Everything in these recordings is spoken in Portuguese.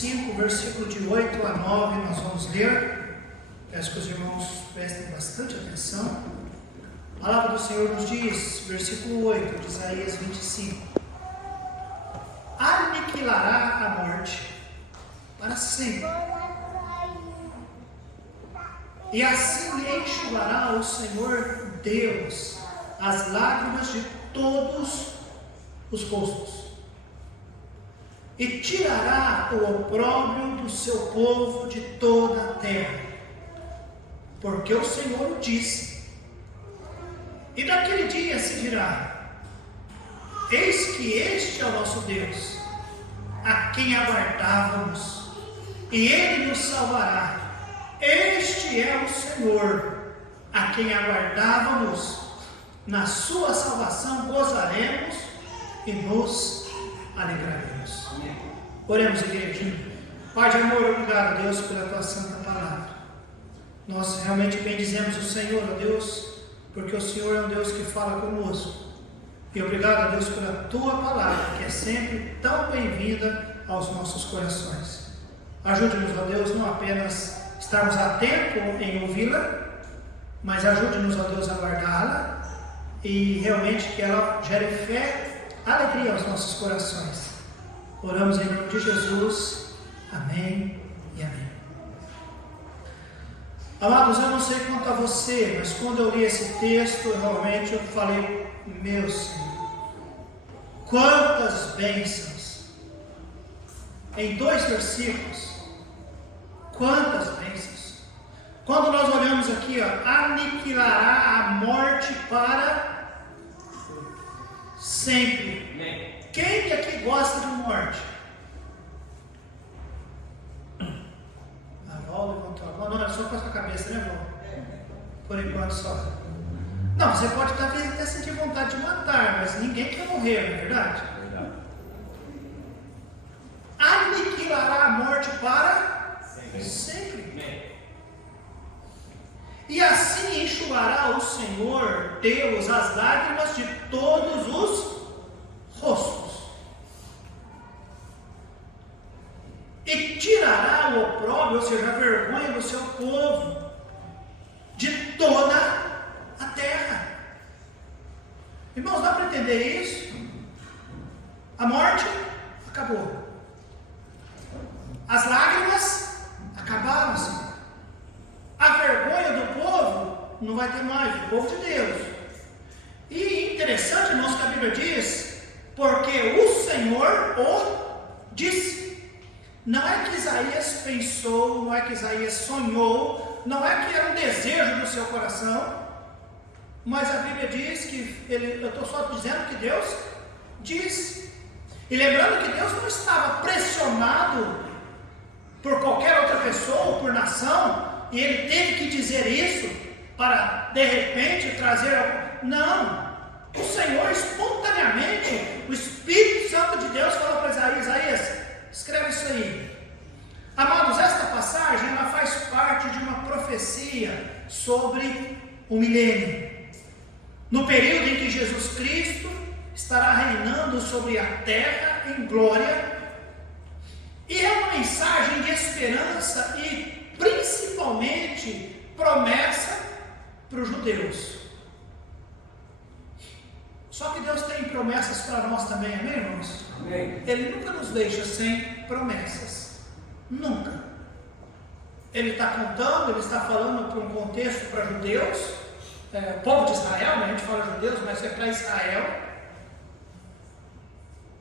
25, versículo de 8 a 9, nós vamos ler. Peço que os irmãos prestem bastante atenção. A palavra do Senhor nos diz, versículo 8 de Isaías 25: aniquilará a morte para sempre, e assim lhe enxugará o Senhor Deus as lágrimas de todos os rostos, e tirará o opróbrio do seu povo de toda a terra, porque o Senhor o disse. E naquele dia se dirá: eis que este é o nosso Deus, a quem aguardávamos, e Ele nos salvará. Este é o Senhor, a quem aguardávamos, na sua salvação gozaremos e nos alegraremos. Oremos, igreja. Pai de amor, obrigado, Deus, pela tua santa palavra. Nós realmente bendizemos o Senhor, ó Deus, porque o Senhor é um Deus que fala conosco. E obrigado, a Deus, pela tua palavra, que é sempre tão bem-vinda aos nossos corações. Ajude-nos, ó Deus, não apenas estarmos a tempo em ouvi-la, mas ajude-nos, ó Deus, a guardá-la e realmente que ela gere fé, alegria aos nossos corações. Oramos em nome de Jesus. Amém e amém. Amados, eu não sei quanto a você, mas quando eu li esse texto, realmente eu falei: meu Senhor, quantas bênçãos em 2 versículos, quantas bênçãos. Quando nós olhamos aqui, ó, aniquilará a morte para sempre. Quem aqui gosta de morte? A Val levantou a mão. Não, é só com a sua cabeça, né, Val? Por enquanto só. Não, você pode até sentir vontade de matar, mas ninguém quer morrer, não é verdade? Aniquilará a morte para sempre. E assim enxugará o Senhor Deus as lágrimas de todos os rostos, e tirará o opróbrio, ou seja, a vergonha do seu povo, de toda a terra. Irmãos, dá para entender isso? A morte acabou, as lágrimas acabaram-se, a vergonha do povo não vai ter mais, do povo de Deus. E interessante, irmãos, que a Bíblia diz: porque o Senhor o disse. Não é que Isaías pensou, não é que Isaías sonhou, não é que era um desejo do seu coração, mas a Bíblia diz que eu estou só dizendo que Deus disse. E lembrando que Deus não estava pressionado por qualquer outra pessoa ou por nação, e ele teve que dizer isso para de repente trazer algo. Não. O Senhor espontaneamente, o Espírito Santo de Deus falou para Isaías: Isaías, escreve isso aí. Amados, esta passagem ela faz parte de uma profecia sobre o milênio, no período em que Jesus Cristo estará reinando sobre a terra em glória, e é uma mensagem de esperança e principalmente promessa para os judeus. Só que Deus tem promessas para nós também, amém, irmãos? Amém. Ele nunca nos deixa sem promessas, nunca. Ele está contando, ele está falando para um contexto para judeus, o povo de Israel, né? A gente fala judeus, mas é para Israel.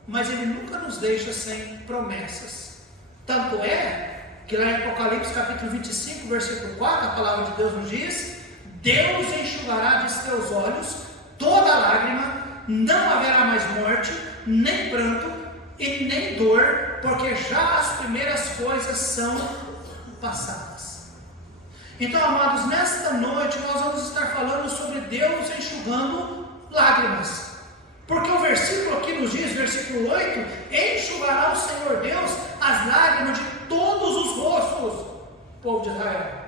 Mas ele nunca nos deixa sem promessas. Tanto é que lá em Apocalipse capítulo 25, versículo 4, a palavra de Deus nos diz: Deus enxugará de seus olhos toda lágrima, não haverá mais morte, nem pranto e nem dor, porque já as primeiras coisas são passadas. Então, amados, nesta noite nós vamos estar falando sobre Deus enxugando lágrimas, porque o versículo aqui nos diz, versículo 8: enxugará o Senhor Deus as lágrimas de todos os rostos, povo de Israel.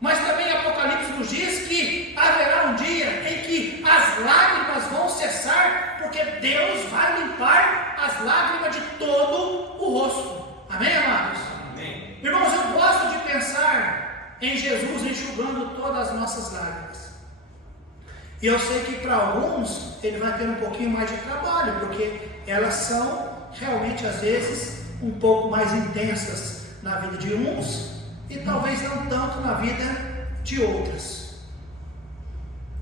Mas também Apocalipse nos diz que haverá um dia em que as lágrimas vão cessar, porque Deus vai limpar as lágrimas de todo o rosto. Amém, amados? todas as nossas lágrimas. E eu sei que para alguns ele vai ter um pouquinho mais de trabalho, porque elas são realmente às vezes um pouco mais intensas na vida de uns e talvez não tanto na vida de outras.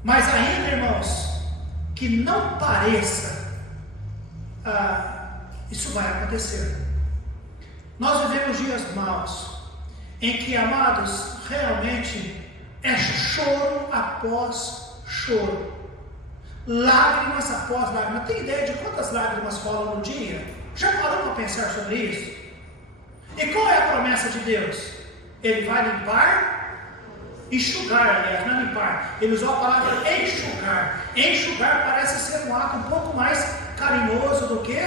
Mas ainda, irmãos, que não pareça, isso vai acontecer. Nós vivemos dias maus, em que, amados, realmente é choro após choro, lágrimas após lágrimas. Tem ideia de quantas lágrimas rolam no dia? Já parou para pensar sobre isso? E qual é a promessa de Deus? Ele vai limpar, enxugar, aliás, não é limpar. Ele usou a palavra enxugar. Enxugar parece ser um ato um pouco mais carinhoso do que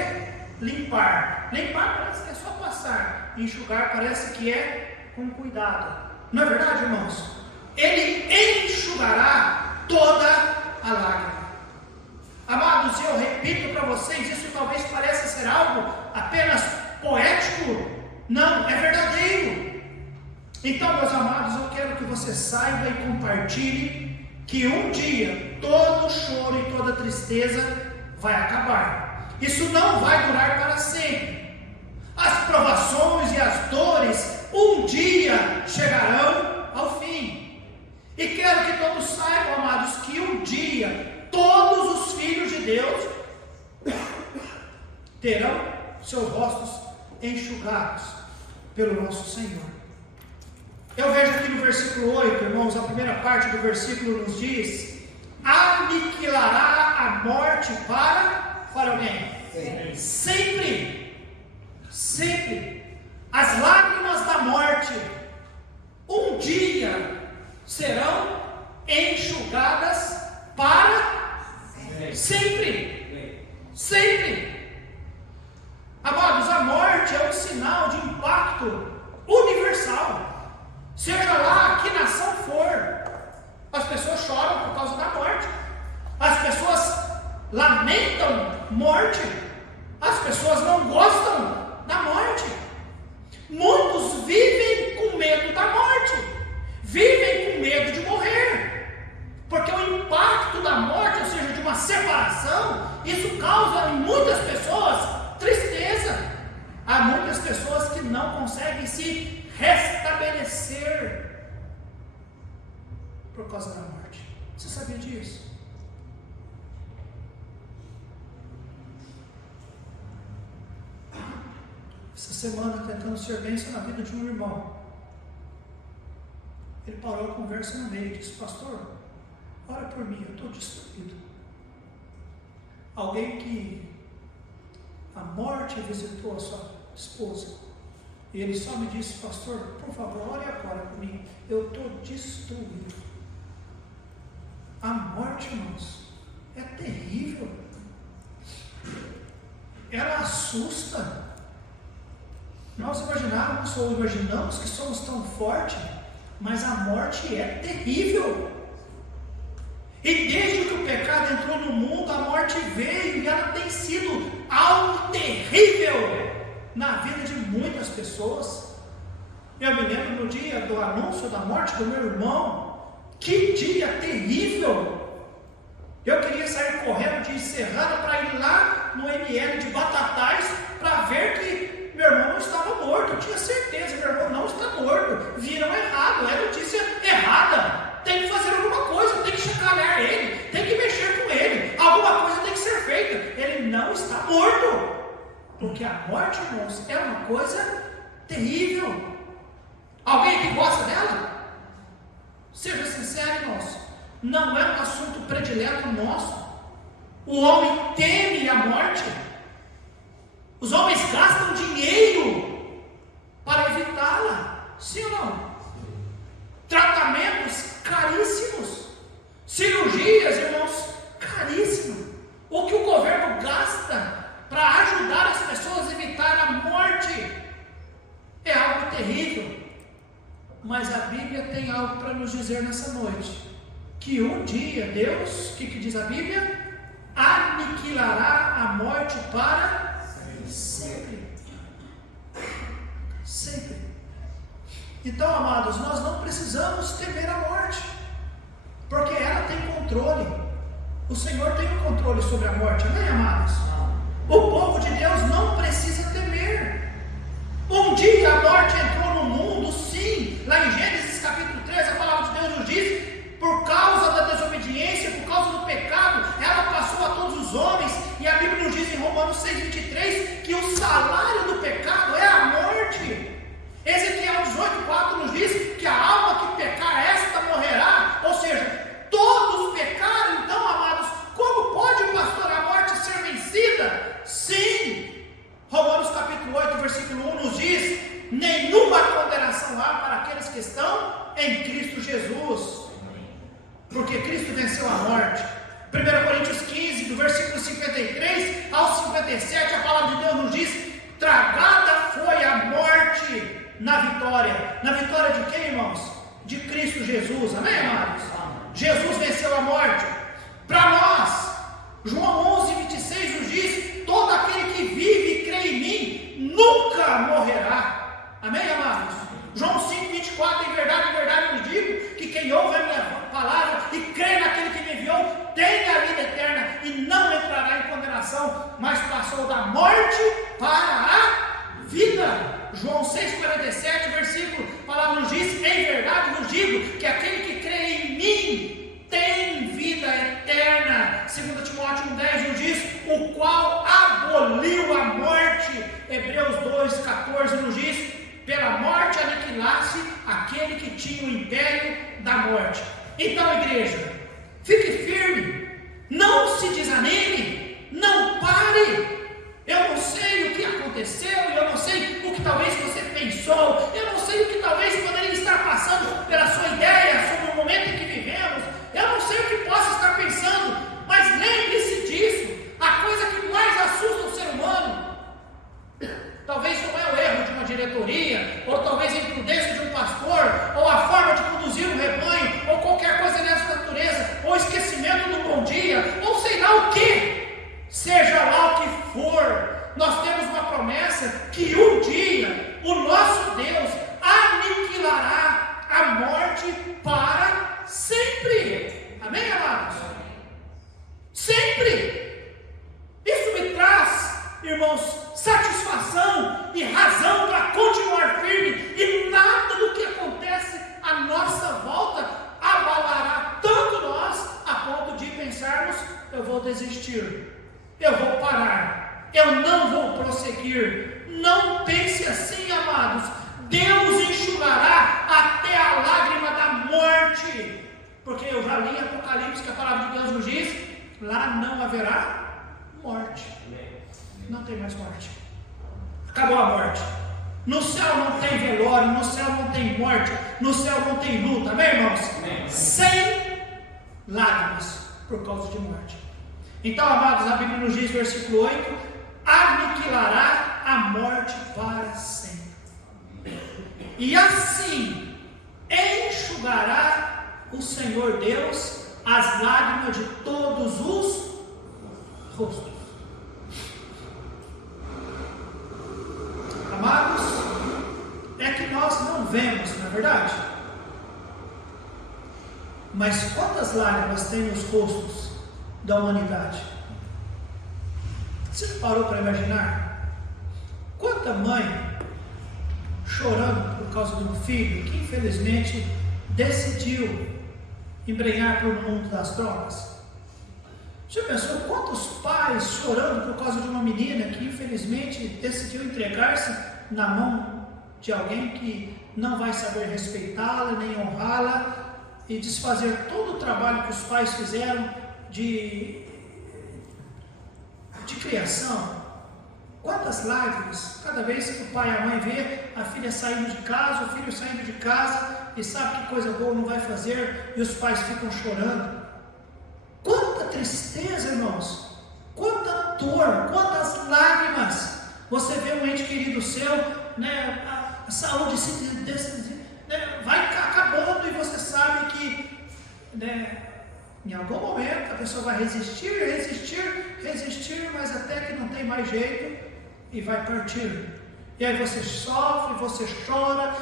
limpar. Limpar parece que é só passar. Enxugar parece que é com cuidado. Não é verdade, irmãos? Ele enxugará toda a lágrima. Amados, eu repito para vocês, isso talvez pareça ser algo apenas poético. Não, é verdadeiro. Então, meus amados, eu quero que você saiba e compartilhe que um dia todo choro e toda tristeza vai acabar. Isso não vai durar para sempre. As provações e as dores um dia chegarão ao fim. E quero que todos saibam, amados, que um dia todos os filhos de Deus terão seus rostos enxugados pelo nosso Senhor. Eu vejo aqui no versículo 8, irmãos, a primeira parte do versículo nos diz: aniquilará a morte para alguém. Sempre, sempre, as lágrimas da morte um dia serão enxugadas para sempre, sempre. Amados, a morte é um sinal de impacto universal. Seja lá que nação for, as pessoas choram por causa da morte. As pessoas lamentam morte. As pessoas não gostam da morte. Muitos vivem com medo da morte. Vivem com medo de morrer. Porque o impacto da morte, ou seja, de uma separação, isso causa em muitas pessoas tristeza. Há muitas pessoas que não conseguem se restabelecer por causa da morte. Você sabia disso? Essa semana, tentando ser bênção na vida de um irmão, ele parou a conversa no meio e disse: pastor, ora por mim, eu estou destruído. Alguém que a morte visitou a sua esposa, e ele só me disse: pastor, por favor, ore agora por mim, eu estou destruído. A morte, irmãos, é terrível. Ela assusta. Nós imaginamos que somos tão fortes, mas a morte é terrível. E desde que o pecado entrou no mundo, a morte veio e ela tem sido algo terrível na vida de muitas pessoas. Eu me lembro no dia do anúncio da morte do meu irmão. Que dia terrível! Eu queria sair correndo de Serrana para ir lá no ML de Batatais para ver que meu irmão não estava morto. Eu tinha certeza, meu irmão não está morto. Viram errado, é notícia errada. Tem que fazer alguma coisa, tem que chacoalhar ele, tem que mexer com ele. Alguma coisa tem que ser feita. Ele não está morto. Porque a morte, irmãos, é uma coisa terrível. Alguém que gosta dela? Seja sincero, irmãos, não é um assunto predileto nosso. O homem teme a morte. Os homens gastam dinheiro para evitá-la. Sim ou não? Tratamentos caríssimos. Cirurgias, irmãos, caríssimas. O que o governo gasta para ajudar as pessoas a evitar a morte é algo terrível. Mas a Bíblia tem algo para nos dizer nessa noite: que um dia Deus, o que diz a Bíblia? Aniquilará a morte para sempre. Sempre. Então, amados, nós não precisamos temer a morte. porque ela tem controle. O Senhor tem o controle sobre a morte, amém, amados? O povo de Deus não precisa temer. Um dia a morte entrou no mundo, sim. Lá em Gênesis capítulo 13, a palavra de Deus nos diz: por causa da desobediência, por causa do pecado, ela passou a todos os homens. E a Bíblia nos diz em Romanos 6,23 que o salário do pecado é a morte. Ezequiel 18,4 nos diz que a alma que pecar, esta morrerá. Ou seja, todos pecaram. Então, amados, como pode, pastor, a morte ser vencida? Sim. Romanos capítulo 8, versículo 1 nos diz: nenhuma condenação há para aqueles que estão em Cristo Jesus, porque Cristo venceu a morte. 1 Coríntios 15, do versículo 53 ao 57, a palavra de Deus nos diz: tragada foi a morte na vitória. Na vitória de quem, irmãos? De Cristo Jesus, amém, amados? Jesus venceu a morte. Para nós, João 11, 26 nos diz: todo aquele que vive e crê em mim nunca morrerá, amém, amados? João 5, 24, em verdade nos digo que quem ouve a minha palavra e crê naquele que me enviou tem a vida eterna e não entrará em condenação, mas passou da morte para a vida. João 6,47, versículo, a palavra nos diz: em verdade nos digo que aquele que crê em mim tem vida eterna. 2 Timóteo 1,10 nos diz: o qual aboliu a morte. Hebreus 2,14 nos diz: pela morte aniquilasse aquele que tinha o império da morte. Então, igreja, fique firme, não se desanime, não pare. Eu não sei o que aconteceu, eu não sei o que talvez você pensou, eu não sei o que talvez poderia estar passando pela sua ideia sobre o momento em que vivemos, eu não sei o que possa estar pensando, mas lembre-se disso: a coisa que mais assusta o ser humano talvez não é o erro de uma diretoria, ou talvez a imprudência de um pastor, ou a forma de conduzir um rebanho, ou qualquer coisa dessa natureza, ou esquecimento do bom dia, ou sei lá o que. Seja lá o que for, nós temos uma promessa que um dia o nosso Deus aniquilará a morte para sempre. Amém, amados? Sempre. Isso me traz, irmãos, satisfação e razão para continuar firme, e nada do que acontece à nossa volta abalará tanto nós a ponto de pensarmos: eu vou desistir, eu vou parar, eu não vou prosseguir. Não pense assim, amados. Deus enxugará até a lágrima da morte, porque eu já li em Apocalipse que a palavra de Deus nos diz: lá não haverá morte. Não tem mais morte. Acabou a morte. No céu não tem velório, no céu não tem morte, no céu não tem luta, amém, irmãos? Amém. Sem lágrimas por causa de morte. Então, amados, a Bíblia nos diz, versículo 8: aniquilará a morte para sempre. E assim enxugará o Senhor Deus as lágrimas de todos os rostos. Amados, é que nós não vemos, não é verdade? Mas quantas lágrimas tem nos rostos da humanidade? Você parou para imaginar? Quanta mãe chorando por causa de um filho que infelizmente decidiu embrenhar para o mundo das drogas? Você pensou quantos pais chorando por causa de uma menina que infelizmente decidiu entregar-se na mão de alguém que não vai saber respeitá-la nem honrá-la e desfazer todo o trabalho que os pais fizeram de criação? Quantas lágrimas cada vez que o pai e a mãe vê a filha saindo de casa, o filho saindo de casa e sabe que coisa boa não vai fazer e os pais ficam chorando. Quanta tristeza, irmãos, quanta dor, quantas lágrimas. Você vê um ente querido seu, né, a saúde vai acabando e você sabe que, né, em algum momento a pessoa vai resistir, mas até que não tem mais jeito e vai partir. E aí você sofre, você chora,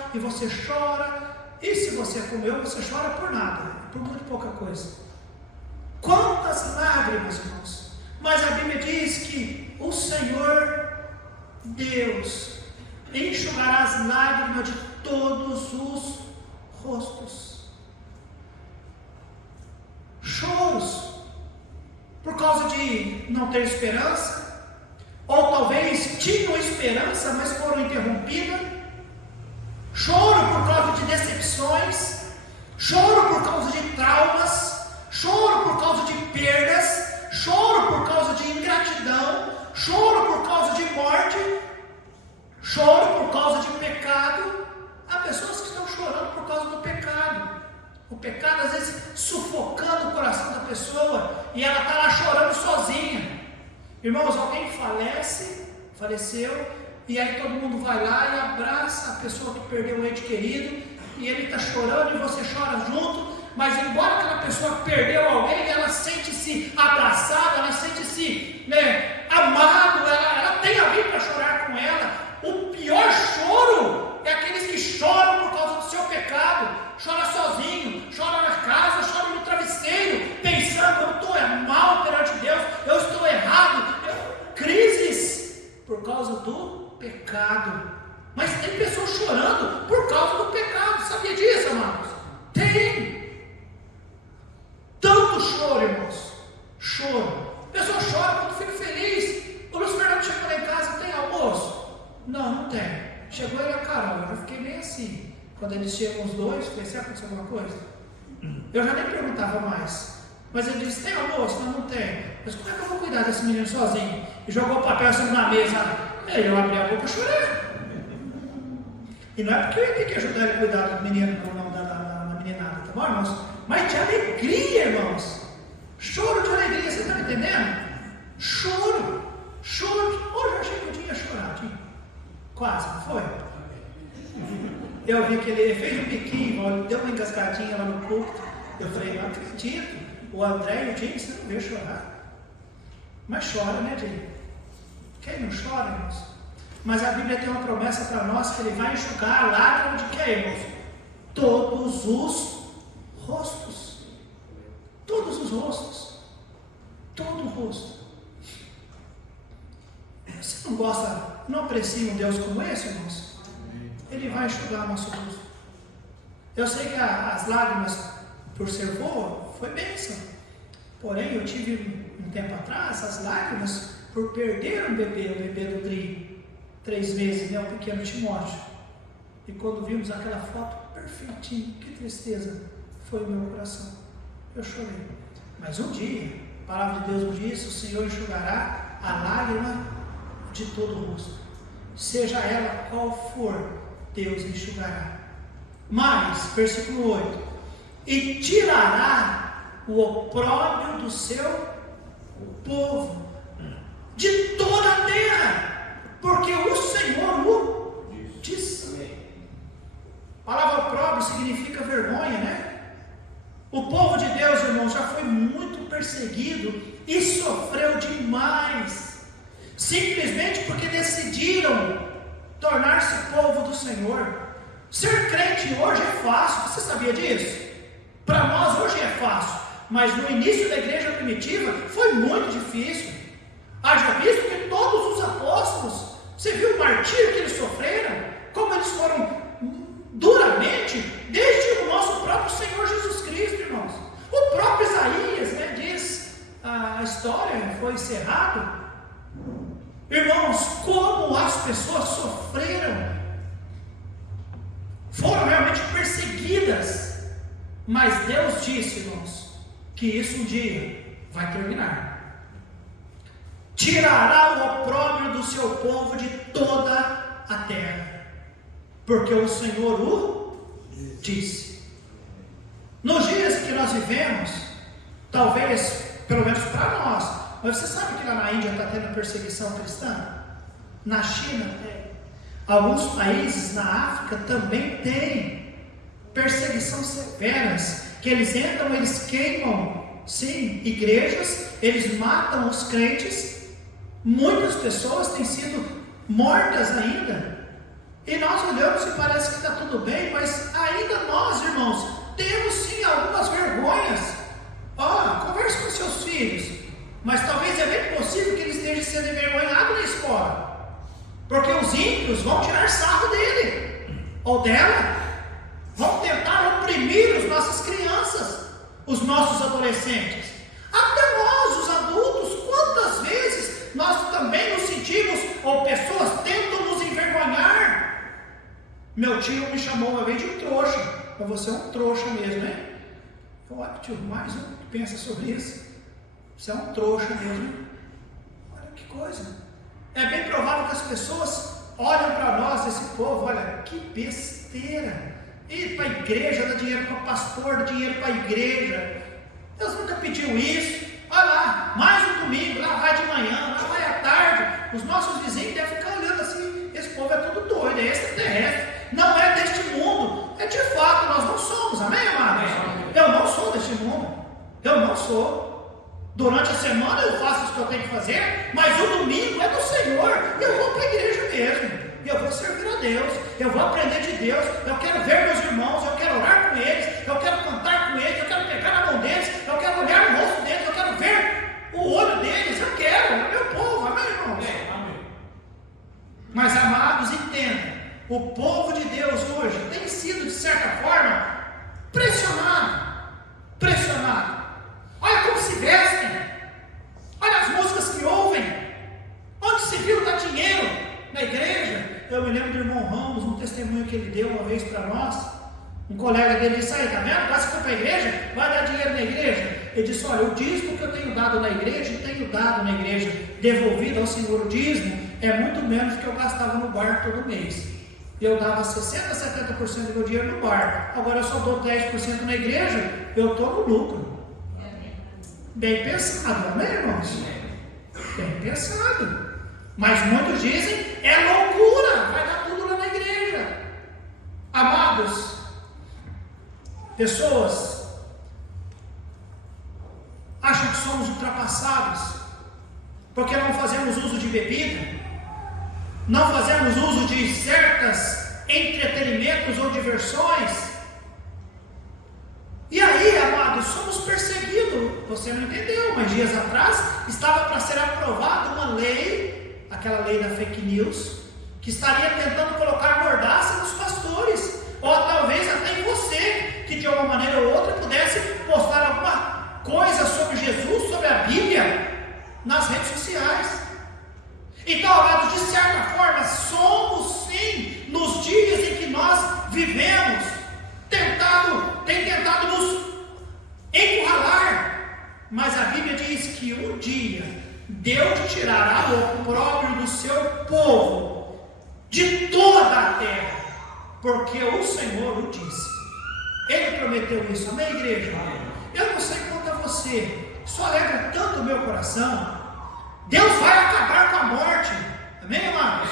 E se você comeu, você chora por nada, por muito pouca coisa. Quantas lágrimas, irmãos! Mas a Bíblia diz que o Senhor Deus enxugará as lágrimas de todos os rostos. Choros por causa de não ter esperança, ou talvez tinham esperança, mas foram interrompidas. Choro por causa de decepções, choro por causa de traumas, choro por causa de perdas, choro por causa de ingratidão, choro por causa de morte, choro por causa de pecado. Há pessoas que estão chorando por causa do pecado. O pecado às vezes sufocando o coração da pessoa e ela está lá chorando sozinha. Irmãos, alguém faleceu, e aí todo mundo vai lá e abraça a pessoa que perdeu um ente querido, e ele está chorando e você chora junto, mas embora aquela pessoa perdeu alguém, ela sente-se abraçada, ela sente-se amado, ela tem alguém para chorar com ela. O pior choro é aqueles que choram por causa do seu pecado, chora sozinho, chora na casa, chora no travesseiro, pensando, eu estou mal perante Deus, eu estou errado, crises por causa do pecado. Mas tem pessoas chorando por causa do pecado, sabia disso, amados? Tem. Tanto choro, irmãos, choro. A pessoa chora quando fica feliz. O Luiz Fernando chegou lá em casa, tem almoço? Não tem. Chegou ele e a Carol, eu fiquei meio assim. Quando eles chegam os dois, falei, se aconteceu alguma coisa? Eu já nem perguntava mais. Mas ele disse, tem almoço? Não, não tem. Mas como é que eu vou cuidar desse menino sozinho? E jogou o papel assim na mesa. Aí eu abri a boca e chorei. E não é porque eu ia ter que ajudar ele a cuidar do menino, não da meninada, tá bom, irmãos? Mas de alegria, irmãos. Choro de alegria, você está me entendendo? Choro. Hoje eu achei que eu tinha chorado. Quase, não foi? Eu vi que ele fez um biquinho, deu uma engasgadinha lá no culto. Eu falei, não acredito. O André e o James, você não veio chorar. Mas chora, né, James? Quem não chora, irmãos? Mas a Bíblia tem uma promessa para nós que Ele vai enxugar a lágrima de quem, irmãos? Todos os rostos. Todos os rostos. Todo o rosto. Você não gosta, não aprecia um Deus como esse, irmãos? Ele vai enxugar o nosso rosto. Eu sei que as lágrimas por ser vô foi bênção. Porém, eu tive um tempo atrás as lágrimas por perder o bebê do Dri, 3 meses, né, o pequeno Timóteo. E quando vimos aquela foto perfeitinha, que tristeza foi o meu coração. Eu chorei. Mas um dia, a palavra de Deus nos diz, o Senhor enxugará a lágrima de todo o rosto. Seja ela qual for, Deus enxugará. Mas, versículo 8, e tirará o opróbrio do seu povo de toda a terra, porque o Senhor o diz. A palavra opróbrio significa vergonha, né? O povo de Deus, irmãos, já foi muito perseguido e sofreu demais, simplesmente porque decidiram tornar-se povo do Senhor. Ser crente hoje é fácil, você sabia disso? Para nós hoje é fácil, mas no início da igreja primitiva foi muito difícil. Haja visto que todos os apóstolos, você viu o martírio que eles sofreram, como eles foram duramente, desde o nosso próprio Senhor Jesus Cristo, irmãos. O próprio Isaías, né, diz, a história foi encerrada. Irmãos, como as pessoas sofreram, foram realmente perseguidas, mas Deus disse, irmãos, que isso um dia vai terminar. Tirará o opróbrio do seu povo de toda a terra, porque o Senhor o disse. Nos dias que nós vivemos, talvez, pelo menos para nós, mas você sabe que lá na Índia está tendo perseguição cristã? Na China tem. Alguns países na África também tem perseguição severas, que eles entram, eles queimam, sim, igrejas, eles matam os crentes. Muitas pessoas têm sido mortas ainda. E nós olhamos e parece que está tudo bem, mas ainda nós, irmãos, temos sim algumas vergonhas. Converse com seus filhos, mas talvez é bem possível que ele esteja sendo envergonhado na escola, porque os ímpios vão tirar sarro dele ou dela, vão tentar oprimir as nossas crianças, os nossos adolescentes, até nós, os adultos. Quantas vezes nós também nos sentimos, ou pessoas tentam nos envergonhar? Meu tio me chamou uma vez de trouxa. Mas você é um trouxa mesmo, hein? Olha, tio, mais um que pensa sobre isso. Você é um trouxa mesmo. Olha que coisa. É bem provável que as pessoas olham para nós, esse povo, olha, que besteira. Ir para a igreja, dá dinheiro para o pastor, dá dinheiro para a igreja. Deus nunca pediu isso. Olha lá, mais um domingo, lá vai de manhã, lá vai à tarde. Os nossos vizinhos devem ficar olhando assim, esse povo é tudo doido, é extraterrestre. Não é deste mundo. É de fato, nós não somos, amém, amados? Eu não sou deste mundo. Eu não sou. Durante a semana eu faço o que eu tenho que fazer, mas o domingo é do Senhor. Eu vou para a igreja mesmo. Eu vou servir a Deus. Eu vou aprender de Deus. Eu quero ver meus irmãos. Eu quero orar com eles. Eu quero cantar com eles. Eu quero pegar na mão deles. Eu quero olhar no rosto deles. Eu quero ver o olho deles. Eu quero. É meu povo, amém, irmãos? Amém. Mas, amados, entendam. O povo de Deus hoje tem sido, de certa forma, pressionado. Olha como se vestem. Olha as músicas que ouvem. Onde se viu dar dinheiro na igreja. Eu me lembro do irmão Ramos, um testemunho que ele deu uma vez para nós. Um colega dele disse: aí, tá vendo? Agora você foi para a igreja, vai dar dinheiro na igreja. Ele disse: olha, o dízimo que eu tenho dado na igreja, devolvido ao Senhor o dízimo, é muito menos do que eu gastava no bar todo mês. Eu dava 60%, 70% do meu dinheiro no bar. Agora eu só dou 10% na igreja, eu estou no lucro. Bem pensado, não é, irmãos? Bem pensado. Mas muitos dizem, é loucura, vai dar tudo lá na igreja. Amados, pessoas acham que somos ultrapassados, porque não fazemos uso de bebida, não fazemos uso de certos entretenimentos ou diversões. E aí, amados, somos perseguidos. Você não entendeu, mas dias atrás estava para ser aprovada uma lei, aquela lei da fake news, que estaria tentando colocar mordaça nos pastores, ou talvez até em você, que de uma maneira ou outra pudesse postar alguma coisa sobre Jesus, sobre a Bíblia, nas redes sociais. Então, amados, de certa forma, somos sim, nos dias em que nós vivemos, tem tentado nos encurralar, mas a Bíblia diz que um dia Deus tirará o opróbrio do seu povo de toda a terra, porque o Senhor o disse. Ele prometeu isso, amém, igreja? Eu não sei quanto a você, isso alegra tanto o meu coração. Deus vai acabar com a morte, amém, amados?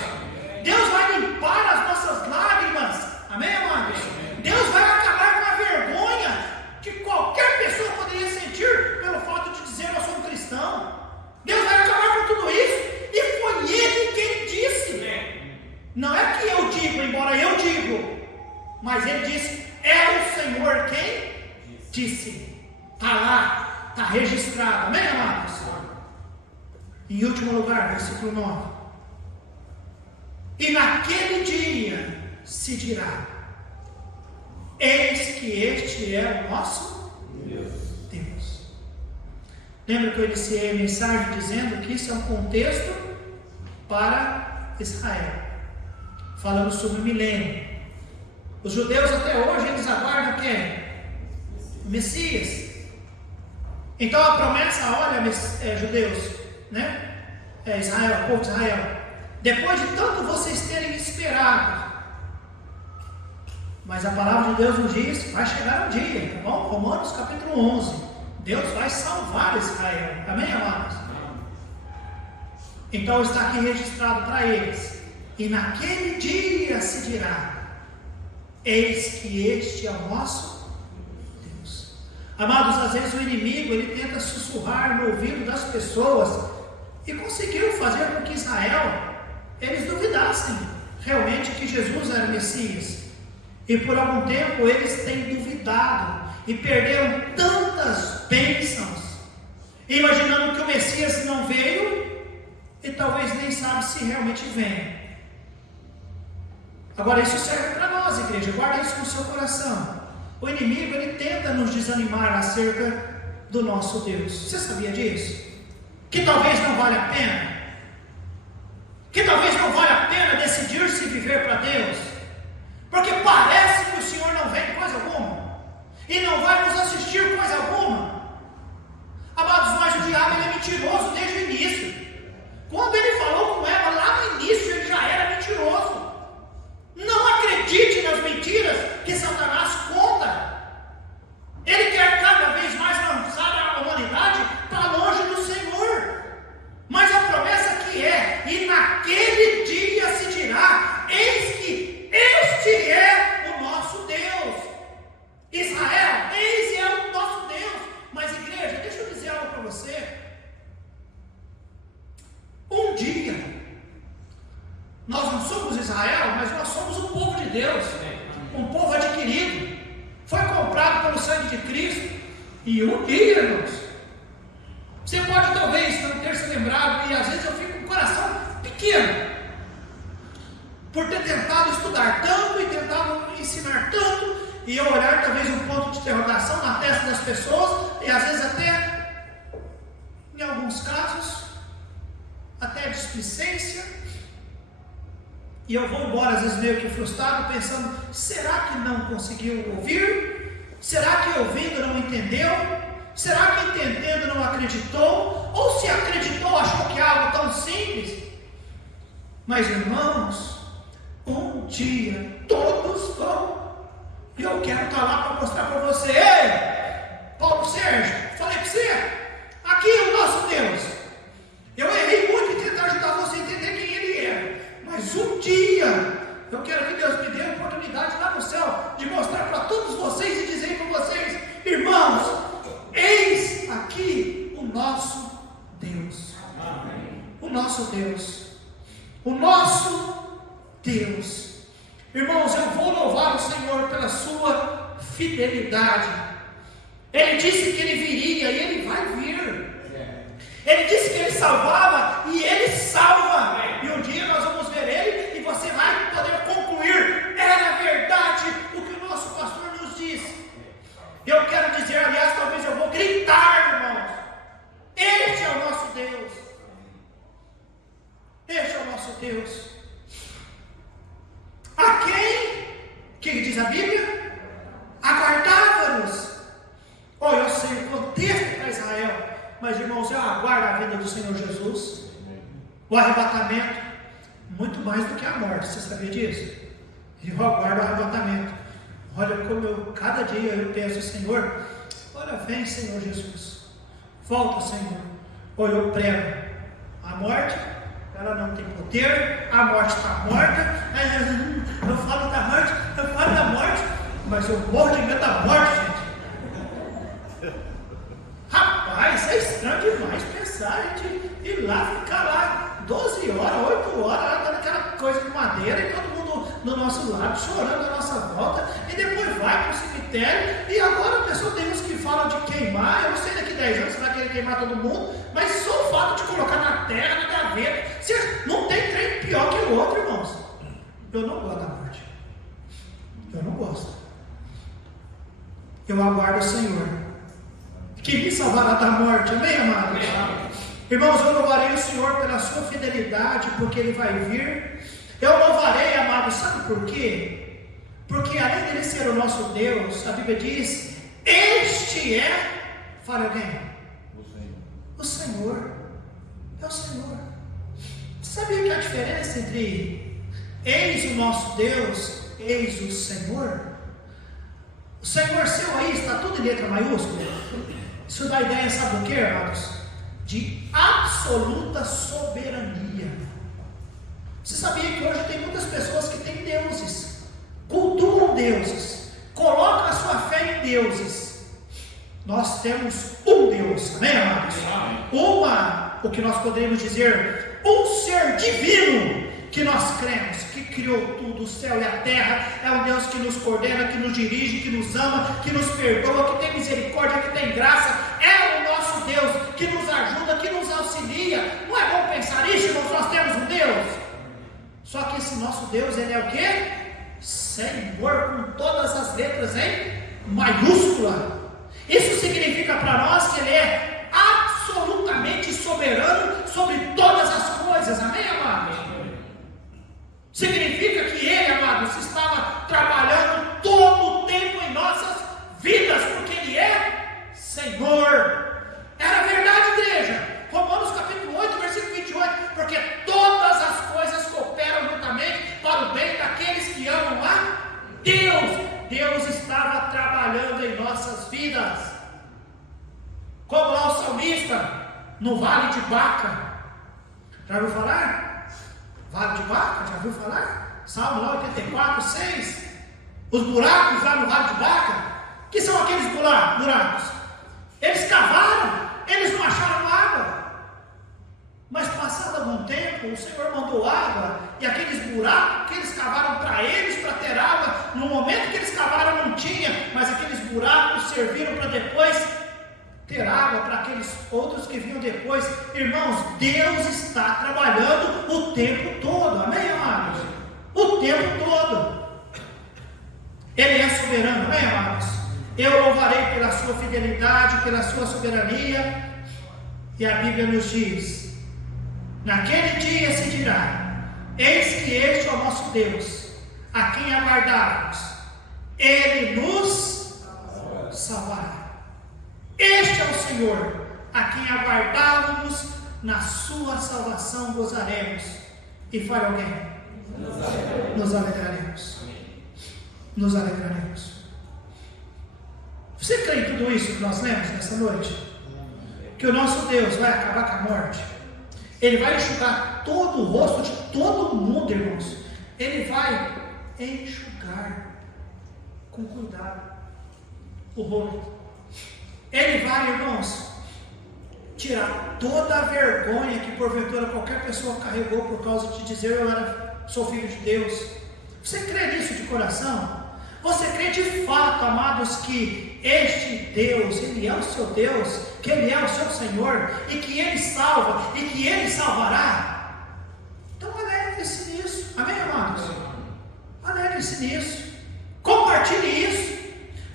Deus vai limpar as nossas lágrimas, amém, amados? Deus vai acabar com a vergonha que qualquer pessoa poderia sentir pelo fato de dizer eu sou um cristão. Deus vai acabar com tudo isso, e foi Ele quem disse. Não é que eu digo, embora eu digo, mas Ele disse, é o Senhor quem disse. Está lá, está registrado, amém, amados? Em último lugar, versículo 9. E naquele dia se dirá, eis que este é o nosso Deus. Lembra que eu iniciei a mensagem dizendo que isso é um contexto para Israel, falando sobre o milênio. Os judeus até hoje, eles aguardam quem? O Messias. Então a promessa, olha, judeus, né? Israel, povo de Israel, depois de tanto vocês terem esperado, mas a palavra de Deus nos diz, vai chegar um dia, tá bom? Romanos capítulo 11, Deus vai salvar Israel, amém, amados? Então está aqui registrado para eles, e naquele dia se dirá, eis que este é o nosso Deus. Amados, às vezes o inimigo, ele tenta sussurrar no ouvido das pessoas, e conseguiu fazer com que Israel, eles duvidassem realmente que Jesus era o Messias. E por algum tempo eles têm duvidado e perderam tantas bênçãos, imaginando que o Messias não veio e talvez nem sabe se realmente vem. Agora isso serve para nós, igreja, guarda isso no seu coração. O inimigo, ele tenta nos desanimar acerca do nosso Deus. Você sabia disso? Que talvez não vale a pena? Que talvez não vale a pena decidir-se viver para Deus? Porque parece que o Senhor não vem coisa alguma, e não vai nos assistir coisa alguma. Amados, mas o diabo, ele é mentiroso desde o início. Quando ele falou com Eva lá no início, ele já era mentiroso. Não acredite nas mentiras que Satanás conta. Ele quer cada vez mais lançar a humanidade para longe do Senhor. Mas a promessa que é, e naquele dia se dirá: eis que este é o nosso Deus. Israel, eis é o nosso Deus. Mas igreja, deixa eu dizer algo para você. Um dia, nós não somos Israel, mas nós somos o povo de Deus, um povo adquirido, foi comprado pelo sangue de Cristo. E um dia, irmãos, você pode talvez não ter se lembrado, e às vezes eu fico com o coração pequeno, por ter tentado estudar tanto e tentado ensinar tanto, e eu olhar talvez um ponto de interrogação na testa das pessoas, e às vezes até, em alguns casos, até displicência, e eu vou embora às vezes meio que frustrado, pensando: será que não conseguiu ouvir? Será que ouvindo não entendeu? Será que entendendo não acreditou? Ou se acreditou, achou que é algo tão simples? Mas irmãos, um dia todos vão, e eu quero estar lá para mostrar para você: ei, Paulo Sérgio, falei para você, aqui é o nosso Deus. Eu errei muito em tentar ajudar você a entender quem Ele é, mas um dia eu quero que Deus me dê a oportunidade lá no céu de mostrar para todos vocês e dizer para vocês: irmãos, eis aqui o nosso Deus. O nosso Deus. O nosso Deus. Irmãos, eu vou louvar o Senhor pela sua fidelidade. Ele disse que Ele viria e Ele vai vir. Ele disse que Ele salvava e Ele salva. E um dia nós vamos ver Ele e você vai poder concluir: era verdade o que o nosso pastor nos disse. Eu quero dizer, aliás, talvez eu vou gritar, irmãos: este é o nosso Deus. Este é o nosso Deus. A quem? Que diz a Bíblia? Aguardava-nos. Oh, eu sei o contexto para Israel, mas irmãos, eu aguardo a vinda do Senhor Jesus, o arrebatamento, muito mais do que a morte. Você sabia disso? Eu aguardo o arrebatamento. Olha como eu, cada dia eu penso: Senhor, olha, vem Senhor Jesus, volta Senhor. Ou eu prego: a morte, ela não tem poder, a morte está morta. Eu falo da morte, eu falo da morte, mas eu morro de medo da morte, gente. Rapaz, é estranho demais pensar a gente ir lá, ficar lá 12 horas, 8 horas, lá dando aquela coisa de madeira e todo mundo do nosso lado, chorando à nossa volta, e depois vai para o cemitério. E agora a pessoa tem uns que falam de queimar. Eu não sei, daqui 10 anos você vai querer queimar todo mundo, mas só o fato de colocar na terra, na gaveta, não tem trem pior que o outro, irmãos. Eu não gosto da morte. Eu não gosto. Eu aguardo o Senhor, que me salvará da morte. Amém, amados? Irmãos, eu louvarei o Senhor pela sua fidelidade, porque Ele vai vir. Eu louvarei, amados, sabe por quê? Porque além dele ser o nosso Deus, a Bíblia diz: este é, fala alguém, o Senhor. É o Senhor. Você sabia que a diferença entre eis o nosso Deus, eis o Senhor? O Senhor seu aí está tudo em letra maiúscula. Isso dá ideia, sabe do que, amados? De absoluta soberania. Você sabia que hoje tem muitas pessoas que têm deuses, cultuam deuses, colocam a sua fé em deuses. Nós temos um Deus, amém, amados? O que nós poderíamos dizer, um ser divino, que nós cremos, que criou tudo, o céu e a terra, é um Deus que nos coordena, que nos dirige, que nos ama, que nos perdoa, que tem misericórdia, que tem graça, é o nosso Deus, que nos ajuda, que nos auxilia. Não é bom pensar isso, irmãos? Nós temos um Deus, só que esse nosso Deus, ele é o quê? Senhor, com todas as letras em maiúscula. Isso significa para nós que ele é absolutamente soberano sobre todas as coisas, amém, amados? Significa que ele, amados, estava trabalhando todo o tempo em nossas vidas, porque ele é Senhor. Era verdade, igreja? Romanos capítulo 8, versículo 28, porque todas as coisas cooperam juntamente para o bem daqueles que amam a Deus. Deus estava trabalhando em nossas vidas. Como lá o salmista, no Vale de Baca. Já ouviu falar? Vale de Baca, já ouviu falar? Salmo lá 84, 6. Os buracos lá no Vale de Baca. Que são aqueles buracos? Eles cavaram, eles não acharam água. Mas passado algum tempo, o Senhor mandou água, e aqueles buracos que eles cavaram para eles, para ter água, no momento que eles cavaram não tinha, mas aqueles buracos serviram para depois ter água para aqueles outros que vinham depois. Irmãos, Deus está trabalhando o tempo todo, amém, amados? O tempo todo. Ele é soberano, amém, amados? Eu louvarei pela sua fidelidade, pela sua soberania, e a Bíblia nos diz: naquele dia se dirá: eis que este é o nosso Deus, a quem aguardávamos, ele nos salvará. Este é o Senhor, a quem aguardávamos, na sua salvação gozaremos. E fale alguém: nos alegraremos. Nos alegraremos. Você crê em tudo isso que nós lemos nessa noite? Que o nosso Deus vai acabar com a morte? Ele vai enxugar todo o rosto de todo mundo, irmãos. Ele vai enxugar com cuidado o rosto. Ele vai, irmãos, tirar toda a vergonha que porventura qualquer pessoa carregou por causa de dizer: sou filho de Deus. Você crê nisso de coração? Você crê de fato, amados, que este Deus, Ele é o seu Deus, que Ele é o seu Senhor, e que Ele salva, e que Ele salvará? Então alegre-se nisso, amém, amados? Alegre-se nisso, compartilhe isso,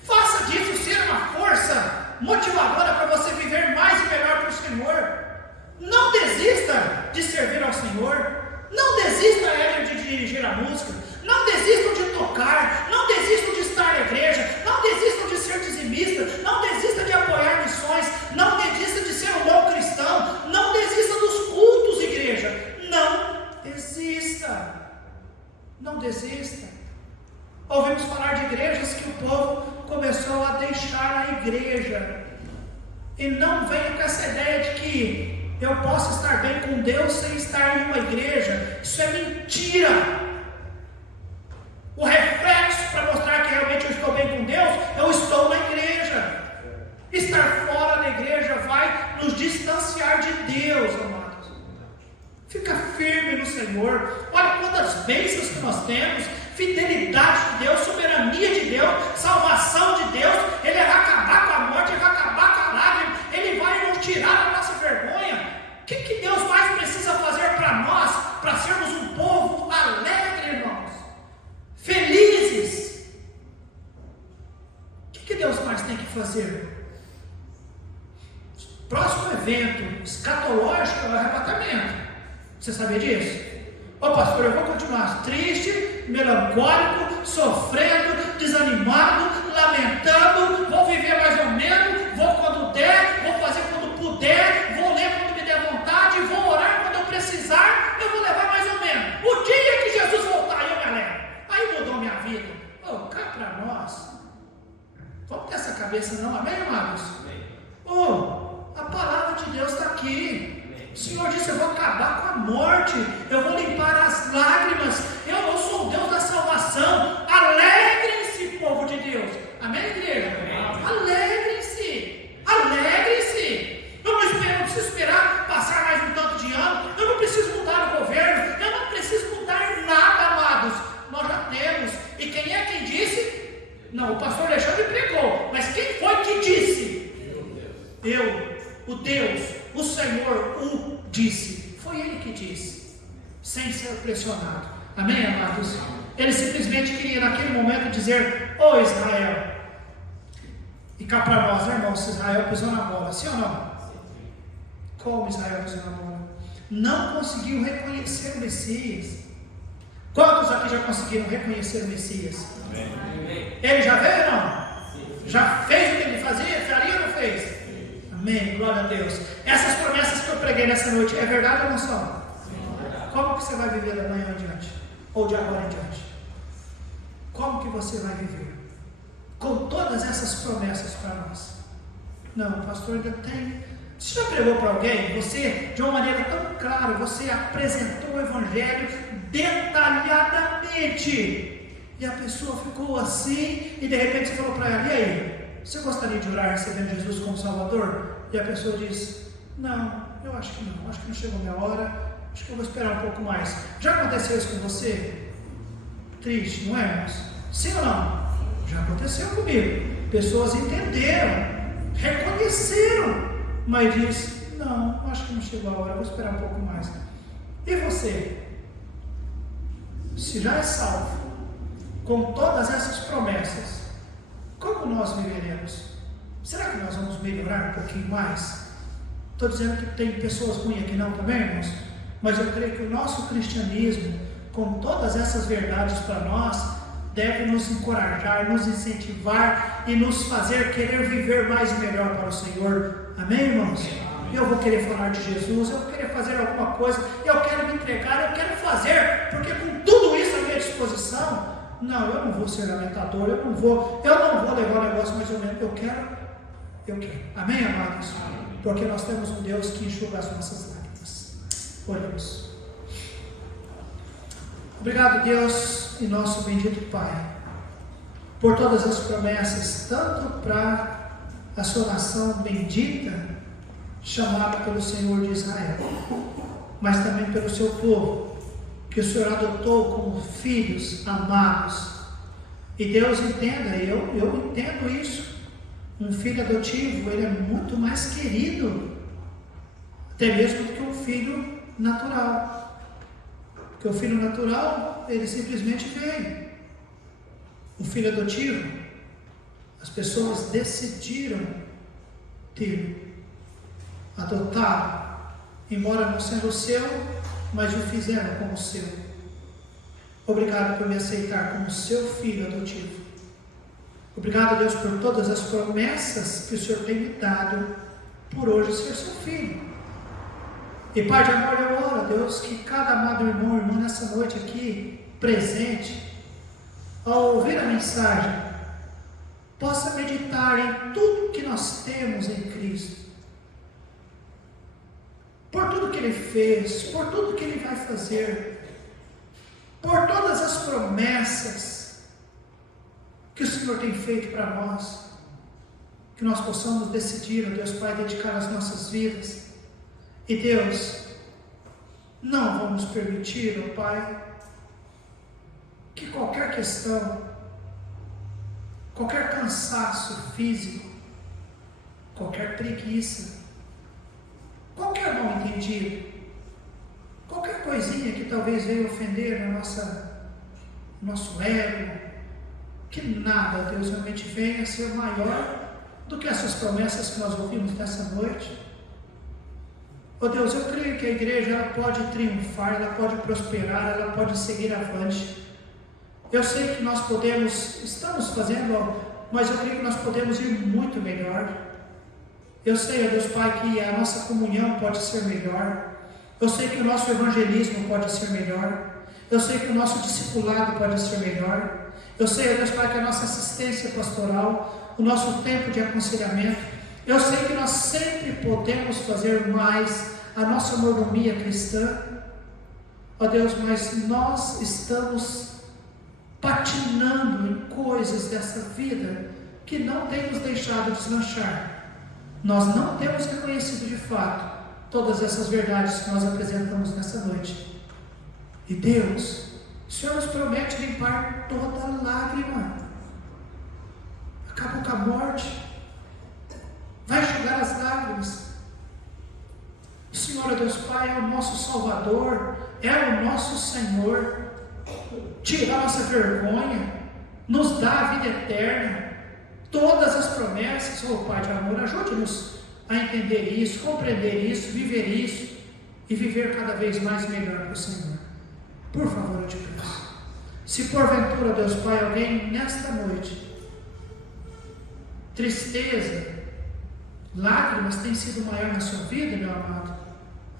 faça disso ser uma força motivadora para você viver mais e melhor para o Senhor. Não desista de servir ao Senhor, não desista de dirigir a música, não desistam de tocar, não desistam de estar na igreja, não desistam de ser dizimista, não desista de apoiar missões, não desista de ser um bom cristão, não desista dos cultos, igreja, não desista, não desista. Ouvimos falar de igrejas que o povo começou a deixar a igreja, e não venha com essa ideia de que eu posso estar bem com Deus sem estar em uma igreja. Isso é mentira. O reflexo para mostrar que realmente eu estou bem com Deus, eu estou na igreja. Estar fora da igreja vai nos distanciar de Deus, amados. Fica firme no Senhor. Olha quantas bênçãos que nós temos: fidelidade de Deus, soberania de Deus, salvação de Deus. Ele vai acabar com a morte, ele vai acabar com a lágrima, ele vai nos tirar a nossa vergonha. O que Deus mais precisa fazer para nós, para sermos um povo alegre, irmãos? Felizes. O que Deus mais tem que fazer? Próximo evento escatológico é o arrebatamento. Você sabia disso? Ô pastor, eu vou continuar triste, melancólico, sofrendo, desanimado, lamentando, vou viver mais ou menos, vou quando der, vou fazer quando puder, vou ler quando me der vontade, vou orar quando eu precisar, eu vou levar mais ou menos. O dia que Jesus voltar, eu me alegro. Aí mudou minha vida. Cá para nós. Vamos ter essa cabeça não, amém, amados? A palavra de Deus está aqui. O Senhor disse: eu vou acabar com a morte, eu vou limpar as lágrimas, eu sou o Deus da salvação. Alegrem-se, povo de Deus. Amém, igreja? Alegrem-se, alegrem-se. Eu não preciso esperar passar mais um tanto de ano, eu não preciso mudar o governo, eu não preciso mudar o disse. Foi Ele que disse, sem ser pressionado. Amém, amados? Ele simplesmente queria naquele momento dizer: ô Israel. E cá para nós, né, irmãos? Israel pisou na bola, sim ou não? Como Israel pisou na bola? Não conseguiu reconhecer o Messias. Quantos aqui já conseguiram reconhecer o Messias? Amém. Ele já veio ou não? Já fez o que ele faria ou não fez? Amém, glória a Deus. Essas promessas que eu preguei nessa noite, é verdade ou não são? Como que você vai viver da manhã em diante? Ou de agora em diante? Como que você vai viver? Com todas essas promessas para nós. Não, o pastor ainda tem. Você já pregou para alguém? Você, de uma maneira tão clara, você apresentou o Evangelho detalhadamente. E a pessoa ficou assim, e de repente você falou para ela: e aí? Você gostaria de orar recebendo Jesus como Salvador? E a pessoa diz: não, eu acho que não. Acho que não chegou a minha hora. Acho que eu vou esperar um pouco mais. Já aconteceu isso com você? Triste, não é, irmãos? Sim ou não? Já aconteceu comigo. Pessoas entenderam, reconheceram, mas diz: não, acho que não chegou a hora, vou esperar um pouco mais. E você? Se já é salvo, com todas essas promessas, como nós viveremos? Será que nós vamos melhorar um pouquinho mais? Estou dizendo que tem pessoas ruins aqui não também, irmãos? Mas eu creio que o nosso cristianismo, com todas essas verdades para nós, deve nos encorajar, nos incentivar e nos fazer querer viver mais e melhor para o Senhor. Amém, irmãos? Amém. Eu vou querer falar de Jesus, eu vou querer fazer alguma coisa, eu quero me entregar, eu quero fazer, porque com tudo isso à minha disposição, não, eu não vou ser lamentador, eu não vou levar o negócio mais ou menos, eu quero. Amém, amados? Amém. Porque nós temos um Deus que enxuga as nossas lágrimas. Oremos. Obrigado, Deus e nosso bendito Pai, por todas as promessas, tanto para a sua nação bendita, chamada pelo Senhor de Israel, mas também pelo seu povo, que o Senhor adotou como filhos amados. E Deus entenda, eu entendo isso. Um filho adotivo, ele é muito mais querido, até mesmo do que um filho natural. Porque o filho natural, ele simplesmente veio. O filho adotivo, as pessoas decidiram ter, adotar, embora não sendo o seu, mas o fizeram como seu. Obrigado por me aceitar como seu filho adotivo. Obrigado, Deus, por todas as promessas que o Senhor tem me dado por hoje ser seu filho. E Pai de amor, eu oro, Deus, que cada amado irmão e irmã nessa noite aqui, presente, ao ouvir a mensagem, possa meditar em tudo que nós temos em Cristo. Por tudo que Ele fez, por tudo que Ele vai fazer, por todas as promessas que o Senhor tem feito para nós, que nós possamos decidir, ó Deus Pai, dedicar as nossas vidas. E Deus, não vamos permitir, ó Pai, que qualquer questão, qualquer cansaço físico, qualquer preguiça, qualquer mal entendido, qualquer coisinha que talvez venha ofender nosso ego, que nada, Deus, realmente venha a ser maior do que essas promessas que nós ouvimos nessa noite. Oh Deus, eu creio que a igreja ela pode triunfar, ela pode prosperar, ela pode seguir avante. Eu sei que nós estamos fazendo, mas eu creio que nós podemos ir muito melhor. Eu sei, ó Deus Pai, que a nossa comunhão pode ser melhor. Eu sei que o nosso evangelismo pode ser melhor. Eu sei que o nosso discipulado pode ser melhor. Eu sei, ó Deus Pai, que a nossa assistência pastoral, o nosso tempo de aconselhamento, eu sei que nós sempre podemos fazer mais, a nossa mordomia cristã, ó Deus, mas nós estamos patinando em coisas dessa vida que não tem nos deixado deslanchar. Nós não temos reconhecido de fato todas essas verdades que nós apresentamos nessa noite. E Deus, o Senhor nos promete limpar toda lágrima. Acabou com a morte. Vai enxugar as lágrimas. O Senhor, ó Deus Pai, é o nosso Salvador, é o nosso Senhor, tira a nossa vergonha, nos dá a vida eterna, todas as promessas, ó Pai de amor, ajude-nos a entender isso, compreender isso, viver isso e viver cada vez mais melhor para o Senhor. Por favor, eu te peço. Se porventura, Deus Pai, alguém nesta noite, tristeza, lágrimas tem sido maior na sua vida, meu amado,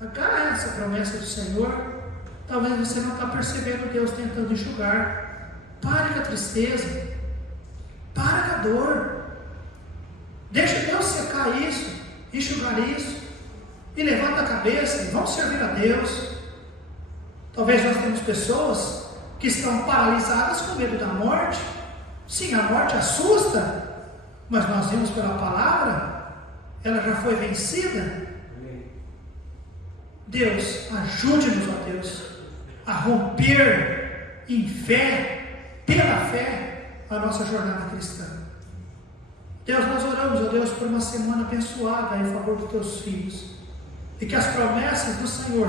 agarre essa promessa do Senhor. Talvez você não está percebendo Deus tentando enxugar. Pare com a tristeza, pare com a dor, deixa Deus secar isso, enxugar isso, e levanta a cabeça e vamos servir a Deus. Talvez nós temos pessoas que estão paralisadas com medo da morte. Sim, a morte assusta, mas nós vimos pela palavra, ela já foi vencida. Deus, ajude-nos, ó Deus, a romper em fé, pela fé, a nossa jornada cristã. Deus, nós oramos, ó Deus, por uma semana abençoada em favor dos teus filhos, e que as promessas do Senhor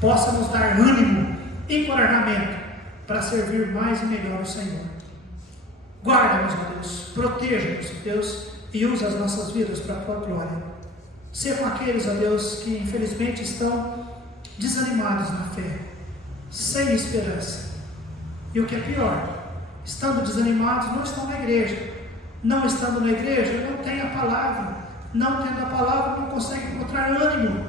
possam nos dar ânimo, encorajamento, para servir mais e melhor o Senhor. Guarda-nos, ó Deus, proteja-nos, ó Deus, e usa as nossas vidas para a tua glória. Ser com aqueles, ó Deus, que infelizmente estão desanimados na fé, sem esperança. E o que é pior, estando desanimados, não estão na igreja. Não estando na igreja, não tem a palavra. Não tendo a palavra, não conseguem encontrar ânimo.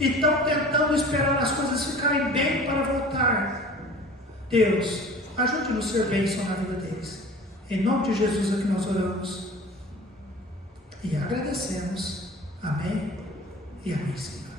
E estão tentando esperar as coisas ficarem bem para voltar. Deus, ajude-nos a ser bênção na vida deles. Em nome de Jesus é que nós oramos e agradecemos. Amém e amém, Senhor.